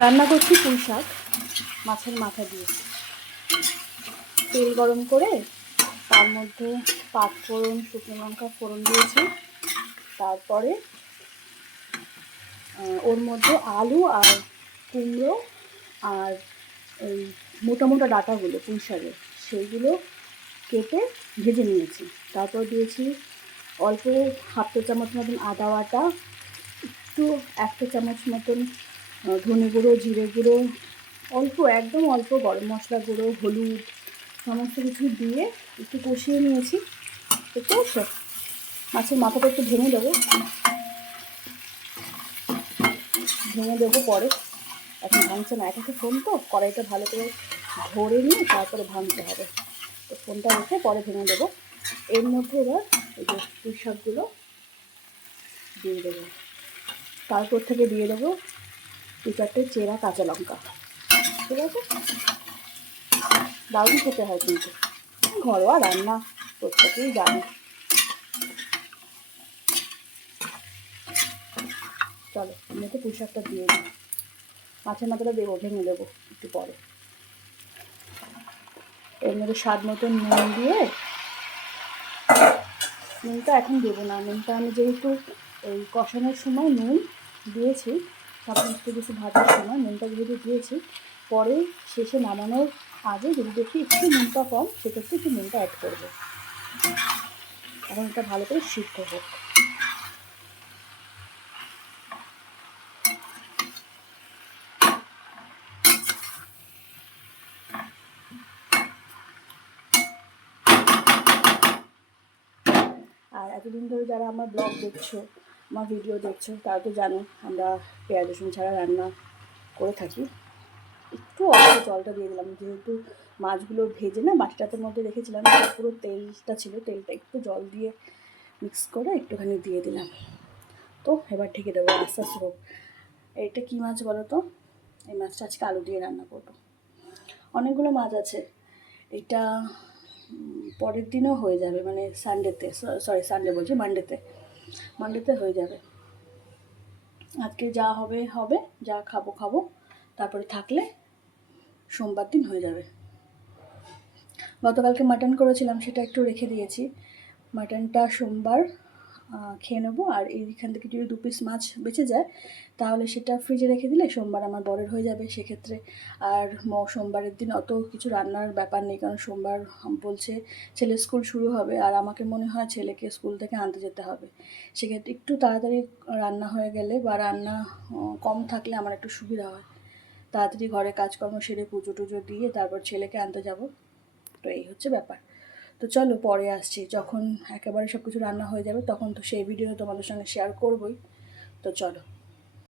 রান্না করছি পুঁই শাক মাছের মাথা দিয়ে। তেল গরম করে তার মধ্যে পাঁচ ফোড়ন, শুকনো লঙ্কা ফোড়ন দিয়েছি। তারপরে ওর মধ্যে আলু আর কুমড়ো আর এই মোটা মোটা ডাঁটাগুলো পুঁই শাকের সেইগুলো কেটে ভেজে নিয়েছি। তারপর দিয়েছি অল্প হাফ চা চামচ মতন আদা বাটা, একটু 1 চা চামচ মতন ধনে গুঁড়ো, জিরে গুঁড়ো, অল্প একদম অল্প গরম মশলা গুঁড়ো, হলুদ সমস্ত কিছু দিয়ে একটু কষিয়ে নিয়েছি। দেখতে পাচ্ছ? মাছের মাথাটা একটু ভেঙে দেবো পরে। এখন ভাঙছে না, এটাকে ফোন তো কড়াইটা ভালো করে ধরে নিয়ে তারপরে ভাঙতে হবে। তো ফোনটা রেখে পরে ভেঙে দেবো। এর মধ্যে এবার এই যে পুঁই শাকগুলো দিয়ে দেবো। তারপর থেকে দিয়ে দেবো 2-4টে চেরা কাঁচা লঙ্কা। ঠিক আছে? দারুণ খেতে হয় কিন্তু, ঘরোয়া রান্না প্রত্যেকেই জানে। চলো আমি তো পুঁই শাকটা দিয়ে দিই, মাছের মাথাটা দেবো, ভেঙে দেবো একটু পরে। এর মধ্যে স্বাদ মতন নুন দিয়ে, নুনটা এখন দেবো না, নুনটা আমি যেহেতু এই কষানোর সময় নুন দিয়েছি, সমস্ত কিছু ভাজার সময় নুনটা যেহেতু দিয়েছি, পরে শেষে নামানোর আগে যদি দেখি একটু নুনটা কম, সেক্ষেত্রে একটু নুনটা অ্যাড করবো। এখন এটা ভালো করে সিদ্ধ হোক। আর এতদিন ধরে যারা আমার ব্লগ দেখছো, আমার ভিডিও দেখছো, তারা তো জানো আমরা পেঁয়াজ রসুন ছাড়া রান্না করে থাকি। একটু অল্প জলটা দিয়ে দিলাম, যেহেতু মাছগুলো ভেজে না বাটিটার মধ্যে রেখেছিলাম, পুরো তেলটা ছিল, তেলটা একটু জল দিয়ে মিক্স করে একটুখানি দিয়ে দিলাম। তো এবার ঢেকে দেবো, আস্তে আস্তে হোক। এটা কী মাছ বলো তো? এই মাছটা আজকে আলু দিয়ে রান্না করবো। অনেকগুলো মাছ আছে, এটা পরের দিনও হয়ে যাবে, মানে সানডেতে, সরি সানডে বলছি, মানডেতে হয়ে যাবে। আজকে যা হবে হবে, যা খাবো খাবো, তারপরে থাকলে সোমবার দিন হয়ে যাবে। গতকালকে মাটন করেছিলাম, সেটা একটু রেখে দিয়েছি। মাটনটা সোমবার খেয়ে নেবো। আর এইখান থেকে যদি 2 পিস মাছ বেঁচে যায়, তাহলে সেটা ফ্রিজে রেখে দিলে সোমবার আমার বরের হয়ে যাবে সেক্ষেত্রে। আর সোমবারের দিন অত কিছু রান্নার ব্যাপার নেই, কারণ সোমবার বলছে ছেলের স্কুল শুরু হবে, আর আমাকে মনে হয় ছেলেকে স্কুল থেকে আনতে যেতে হবে। সেক্ষেত্রে একটু তাড়াতাড়ি রান্না হয়ে গেলে বা রান্না কম থাকলে আমার একটু সুবিধা হয়। তাড়াতাড়ি ঘরে কাজকর্ম সেরে পুজো টুজো দিয়ে তারপর ছেলেকে আনতে যাব। তো এই হচ্ছে ব্যাপার। তো চলো পরে আসছি, যখন একেবারে সব কিছু রান্না হয়ে যাবে তখন তো সেই ভিডিও তোমাদের সঙ্গে শেয়ার করবই। তো চলো।